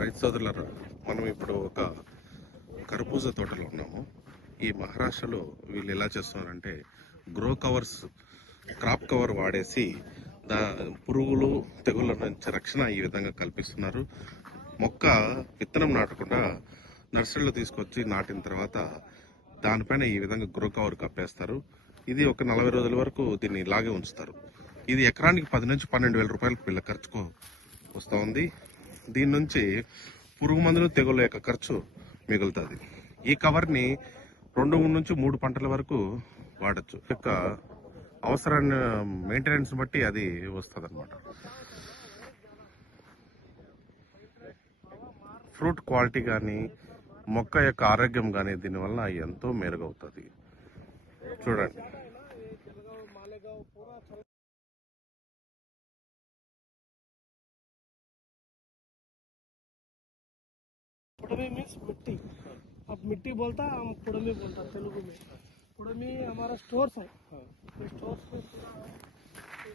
రైతు సోదరులరా మనం ఇప్పుడు ఒక కర్బూజ తోటలో ఉన్నాము. ఈ మహారాష్ట్రలో వీళ్ళు ఎలా చేస్తున్నారంటే గ్రో కవర్స్ క్రాప్ కవర్ వాడేసి దా పురుగులు తెగుళ్ళ నుంచి రక్షణ ఈ విధంగా కల్పిస్తున్నారు. మొక్క విత్తనం నాటకుండా నర్సరీలో తీసుకొచ్చి నాటిన తర్వాత దానిపైన ఈ విధంగా గ్రో కవర్ కప్పేస్తారు. ఇది ఒక నలభై రోజుల వరకు దీన్ని ఇలాగే ఉంచుతారు. ఇది ఎకరానికి పది నుంచి పన్నెండు వేల రూపాయలకు వీళ్ళ ఖర్చుకో వస్తూ ఉంది దీని నుంచి పురుగు మందులు తెగుళ్ళ యొక్క ఖర్చు మిగులుతుంది. ఈ కవర్ని రెండు నుంచి మూడు పంటల వరకు వాడచ్చు. యొక్క అవసరాన్ని మెయింటెనెన్స్ బట్టి అది వస్తుంది అనమాట ఫ్రూట్ క్వాలిటీ కానీ మొక్క యొక్క ఆరోగ్యం కానీ దీనివల్ల ఎంతో మెరుగవుతుంది. చూడండి. कुड़मी मीन्स मिट्टी। अब मिट्टी बोलता हम कुड़मी बोलता तेलुगु में। कुड़मी हमारा स्टोर्स है। स्टोर्स में पूरा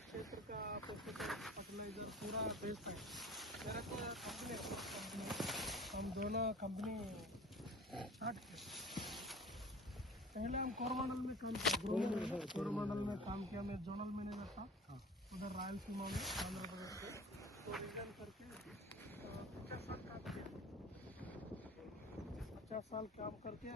क्षेत्र का फर्टिलाइज़र पूरा बेचता है। मेरा को कंपनी कंपनी हम दोनों कंपनी स्टार्ट पहले हम कोरमंडल में काम किया में। कोरमंडल में काम किया मैं जोनल मैनेजर था। उधर रायलसीमा में। आंध्र प्रदेश में तो रिजाइन करके पचास साल काम किया पचास साल काम करके